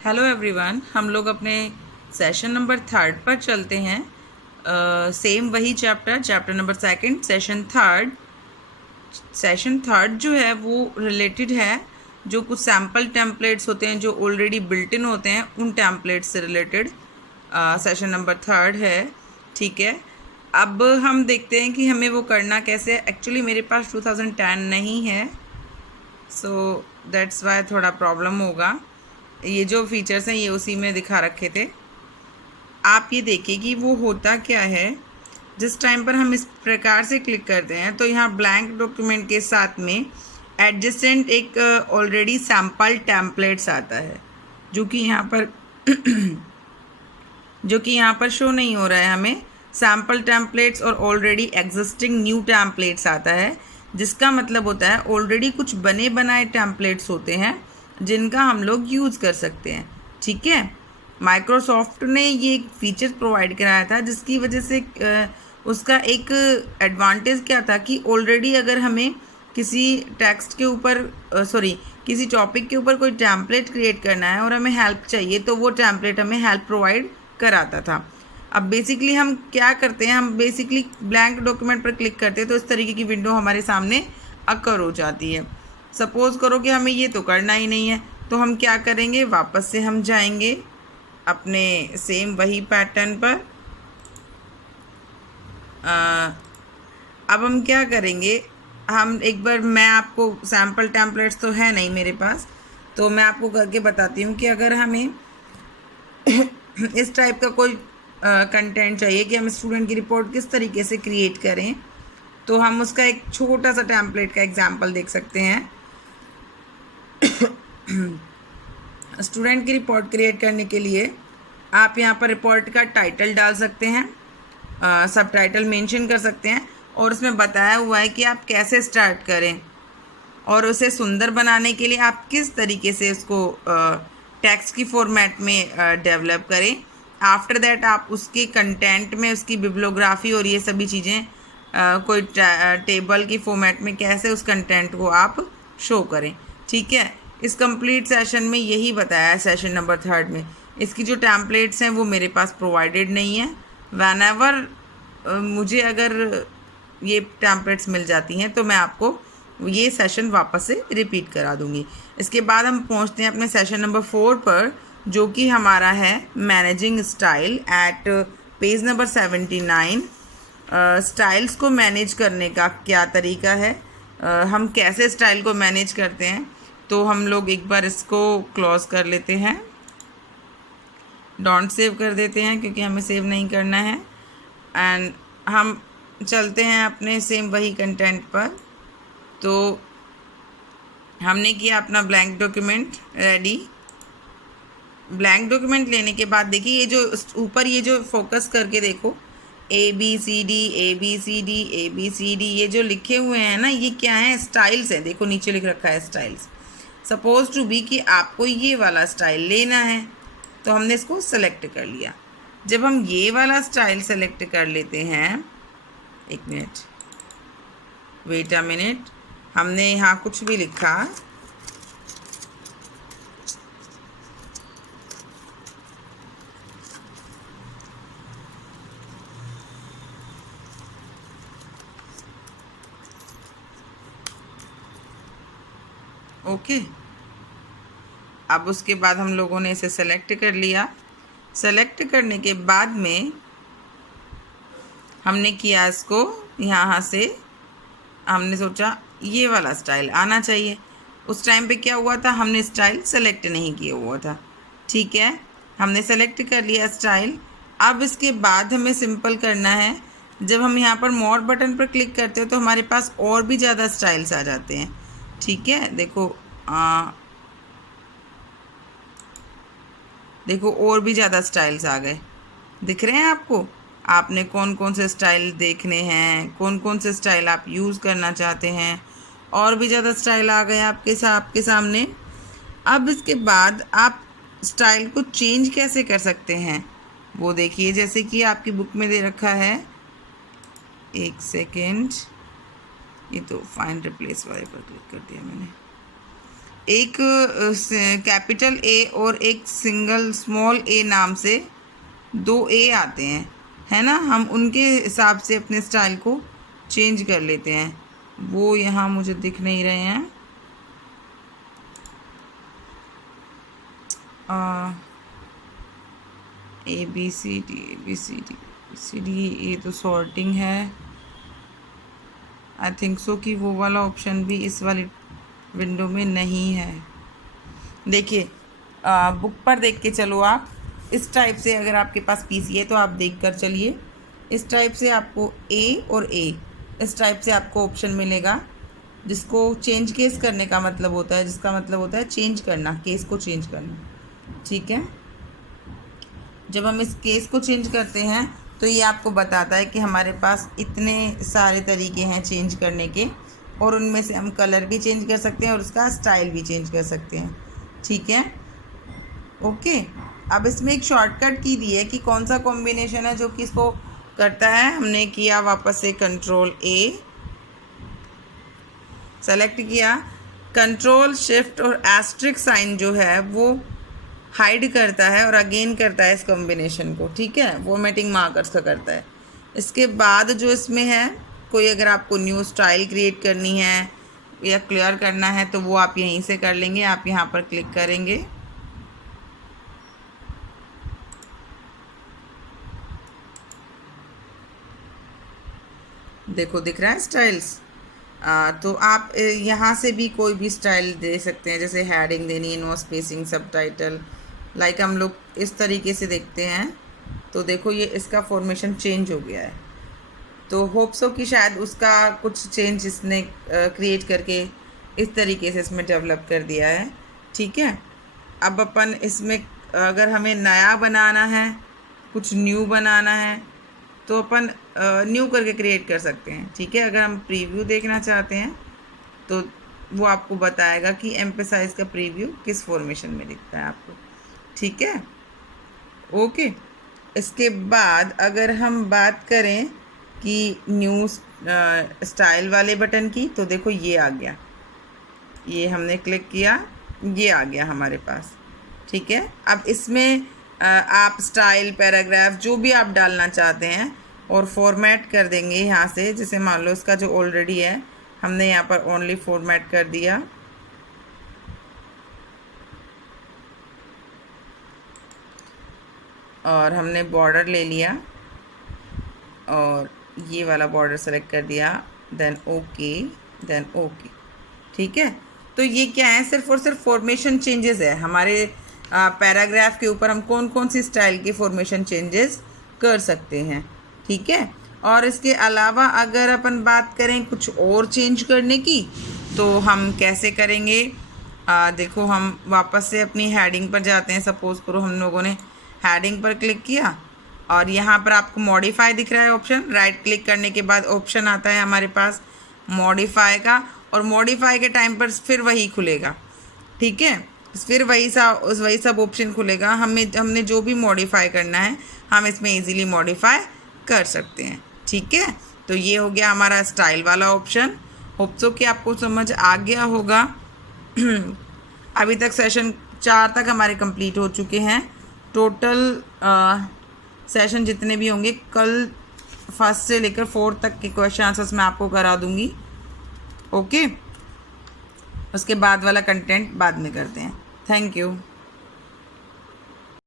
Hello everyone, हम लोग अपने सेशन नंबर 3 पर चलते हैं। सेम वही चैप्टर नंबर 2 सेशन थर्ड जो है वो रिलेटेड है, जो कुछ सैम्पल टेम्पलेट्स होते हैं जो ऑलरेडी बिल्ट इन होते हैं उन टेम्पलेट्स से रिलेटेड सेशन नंबर 3 है। ठीक है, अब हम देखते हैं कि हमें वो करना कैसे है। एक्चुअली मेरे पास 2010 नहीं है, सो दैट्स वाई थोड़ा प्रॉब्लम होगा। ये जो फीचर्स हैं ये उसी में दिखा रखे थे। आप ये देखिए कि वो होता क्या है। जिस टाइम पर हम इस प्रकार से क्लिक करते हैं तो यहाँ ब्लैंक डॉक्यूमेंट के साथ में एडजेसेंट एक ऑलरेडी सैम्पल टेम्पलेट्स आता है, जो कि यहाँ पर शो नहीं हो रहा है। हमें सैम्पल टेम्पलेट्स और ऑलरेडी एग्जिस्टिंग न्यू टेम्पलेट्स आता है, जिसका मतलब होता है ऑलरेडी कुछ बने बनाए टेम्पलेट्स होते हैं जिनका हम लोग यूज़ कर सकते हैं। ठीक है, माइक्रोसॉफ्ट ने ये एक फीचर प्रोवाइड कराया था, जिसकी वजह से उसका एक एडवांटेज क्या था कि ऑलरेडी अगर हमें किसी टेक्स्ट के ऊपर किसी टॉपिक के ऊपर कोई टेम्पलेट क्रिएट करना है और हमें हेल्प चाहिए, तो वो टेम्पलेट हमें हेल्प प्रोवाइड कराता था। अब बेसिकली हम क्या करते हैं, हम बेसिकली ब्लैंक डॉक्यूमेंट पर क्लिक करते हैं तो इस तरीके की विंडो हमारे सामने अकर हो जाती है। सपोज़ करो कि हमें ये तो करना ही नहीं है, तो हम क्या करेंगे, वापस से हम जाएंगे अपने सेम वही पैटर्न पर। अब हम क्या करेंगे, हम एक बार, मैं आपको सैम्पल टेम्पलेट्स तो है नहीं मेरे पास, तो मैं आपको करके बताती हूँ कि अगर हमें इस टाइप का कोई कंटेंट चाहिए कि हम स्टूडेंट की रिपोर्ट किस तरीके से क्रिएट करें, तो हम उसका एक छोटा सा टेम्पलेट का एग्जांपल देख सकते हैं। स्टूडेंट की रिपोर्ट क्रिएट करने के लिए आप यहाँ पर रिपोर्ट का टाइटल डाल सकते हैं, सब टाइटल मेंशन कर सकते हैं, और उसमें बताया हुआ है कि आप कैसे स्टार्ट करें और उसे सुंदर बनाने के लिए आप किस तरीके से उसको टेक्स्ट की फॉर्मेट में डेवलप करें। आफ्टर दैट आप उसके कंटेंट में उसकी बिब्लियोग्राफी और ये सभी चीज़ें कोई टेबल की फॉर्मेट में कैसे उस कंटेंट को आप शो करें। ठीक है, इस कंप्लीट सेशन में यही बताया है। सेशन नंबर 3 में इसकी जो टेम्पलेट्स हैं वो मेरे पास प्रोवाइडेड नहीं है। व्हेनेवर मुझे अगर ये टेम्पलेट्स मिल जाती हैं तो मैं आपको ये सेशन वापस से रिपीट करा दूंगी। इसके बाद हम पहुंचते हैं अपने सेशन नंबर 4 पर, जो कि हमारा है managing style at page number 79। Styles को मैनेज करने का क्या तरीका है, हम कैसे स्टाइल को मैनेज करते हैं। तो हम लोग एक बार इसको क्लोज कर लेते हैं, डोंट सेव कर देते हैं क्योंकि हमें सेव नहीं करना है, एंड हम चलते हैं अपने सेम वही कंटेंट पर। तो हमने किया अपना blank document ready. Blank document लेने के बाद देखिए ये जो ऊपर ये जो फोकस करके देखो, ABCD ABCD ABCD ये जो लिखे हुए हैं ना, ये क्या है, स्टाइल्स हैं। देखो नीचे लिख रखा है स्टाइल्स। सपोज टू बी कि आपको ये वाला स्टाइल लेना है, तो हमने इसको सेलेक्ट कर लिया। जब हम ये वाला स्टाइल सेलेक्ट कर लेते हैं, एक मिनट, वेट अ मिनट, हमने यहाँ कुछ भी लिखा, ओके। अब उसके बाद हम लोगों ने इसे सेलेक्ट कर लिया। सेलेक्ट करने के बाद में हमने किया इसको, यहाँ से हमने सोचा ये वाला स्टाइल आना चाहिए। उस टाइम पे क्या हुआ था, हमने स्टाइल सेलेक्ट नहीं किया हुआ था। ठीक है, हमने सेलेक्ट कर लिया स्टाइल। अब इसके बाद हमें सिंपल करना है, जब हम यहाँ पर मोर बटन पर क्लिक करते हो तो हमारे पास और भी ज़्यादा स्टाइल्स आ जाते हैं। ठीक है, देखो और भी ज़्यादा स्टाइल्स आ गए, दिख रहे हैं आपको। आपने कौन कौन से स्टाइल देखने हैं, कौन कौन से स्टाइल आप यूज़ करना चाहते हैं, और भी ज़्यादा स्टाइल आ गए आपके सामने। अब इसके बाद आप स्टाइल को चेंज कैसे कर सकते हैं वो देखिए। जैसे कि आपकी बुक में दे रखा है, एक सेकेंड, ये तो फाइंड रिप्लेस वाले पर क्लिक कर दिया मैंने। एक कैपिटल ए और एक सिंगल स्मॉल ए नाम से 2 ए आते हैं, है ना। हम उनके हिसाब से अपने स्टाइल को चेंज कर लेते हैं। वो यहाँ मुझे दिख नहीं रहे हैं। ए बी सी डी ये तो सॉर्टिंग है। आई थिंक सो कि वो वाला ऑप्शन भी इस वाली विंडो में नहीं है। देखिए बुक पर देख के चलो आप। इस टाइप से अगर आपके पास पीसी है तो आप देख कर चलिए। इस टाइप से आपको ए और ए इस टाइप से आपको ऑप्शन मिलेगा, जिसको चेंज केस करने का मतलब होता है, जिसका मतलब होता है चेंज करना, केस को चेंज करना। ठीक है, जब हम इस केस को चेंज करते हैं तो ये आपको बताता है कि हमारे पास इतने सारे तरीके हैं चेंज करने के, और उनमें से हम कलर भी चेंज कर सकते हैं और उसका स्टाइल भी चेंज कर सकते हैं। ठीक है, ओके। अब इसमें एक शॉर्टकट की दी है कि कौन सा कॉम्बिनेशन है जो कि इसको करता है। हमने किया वापस से कंट्रोल ए, सेलेक्ट किया। कंट्रोल शिफ्ट और एस्ट्रिक साइन जो है वो हाइड करता है और अगेन करता है इस कॉम्बिनेशन को। ठीक है, फॉर्मेटिंग मार्कर्स का करता है। इसके बाद जो इसमें है, कोई अगर आपको न्यू स्टाइल क्रिएट करनी है या क्लियर करना है तो वो आप यहीं से कर लेंगे। आप यहाँ पर क्लिक करेंगे, देखो दिख रहा है स्टाइल्स। तो आप यहाँ से भी कोई भी स्टाइल दे सकते हैं, जैसे हेडिंग देनी है, नो स्पेसिंग, सबटाइटल, लाइक हम लोग इस तरीके से देखते हैं। तो देखो ये इसका फॉर्मेशन चेंज हो गया है। तो होप सो कि शायद उसका कुछ चेंज इसने क्रिएट करके इस तरीके से इसमें डेवलप कर दिया है। ठीक है, अब अपन इसमें अगर हमें नया बनाना है, कुछ न्यू बनाना है, तो अपन न्यू करके क्रिएट कर सकते हैं। ठीक है, अगर हम प्रीव्यू देखना चाहते हैं तो वो आपको बताएगा कि एम्फेसाइज का प्रीव्यू किस फॉर्मेशन में दिखता है आपको। ठीक है, ओके। इसके बाद अगर हम बात करें कि न्यू स्टाइल वाले बटन की, तो देखो ये आ गया, ये हमने क्लिक किया, ये आ गया हमारे पास। ठीक है, अब इसमें आप स्टाइल, पैराग्राफ जो भी आप डालना चाहते हैं और फॉर्मेट कर देंगे यहाँ से। जैसे मान लो इसका जो ऑलरेडी है हमने यहाँ पर ओनली फॉर्मेट कर दिया, और हमने बॉर्डर ले लिया और ये वाला बॉर्डर सेलेक्ट कर दिया, देन ओके। ठीक है, तो ये क्या है, सिर्फ और सिर्फ फॉर्मेशन चेंजेस है। हमारे पैराग्राफ के ऊपर हम कौन कौन सी स्टाइल के फॉर्मेशन चेंजेस कर सकते हैं। ठीक है, और इसके अलावा अगर अपन बात करें कुछ और चेंज करने की तो हम कैसे करेंगे। देखो हम वापस से अपनी हेडिंग पर जाते हैं। सपोज़ करो हम लोगों ने हेडिंग पर क्लिक किया और यहाँ पर आपको मॉडिफाई दिख रहा है ऑप्शन। राइट क्लिक करने के बाद ऑप्शन आता है हमारे पास मॉडिफाई का, और मॉडिफाई के टाइम पर फिर वही खुलेगा। ठीक है, फिर वही सब ऑप्शन खुलेगा। हमने जो भी मॉडिफाई करना है हम इसमें इजीली मॉडिफाई कर सकते हैं। ठीक है, तो ये हो गया हमारा स्टाइल वाला ऑप्शन। होप सो कि आपको समझ आ गया होगा। अभी तक सेशन 4 तक हमारे कंप्लीट हो चुके हैं। टोटल सेशन जितने भी होंगे कल 1 से लेकर 4 तक के क्वेश्चन आंसर्स मैं आपको करा दूंगी। ओके, उसके बाद वाला कंटेंट बाद में करते हैं। Thank you.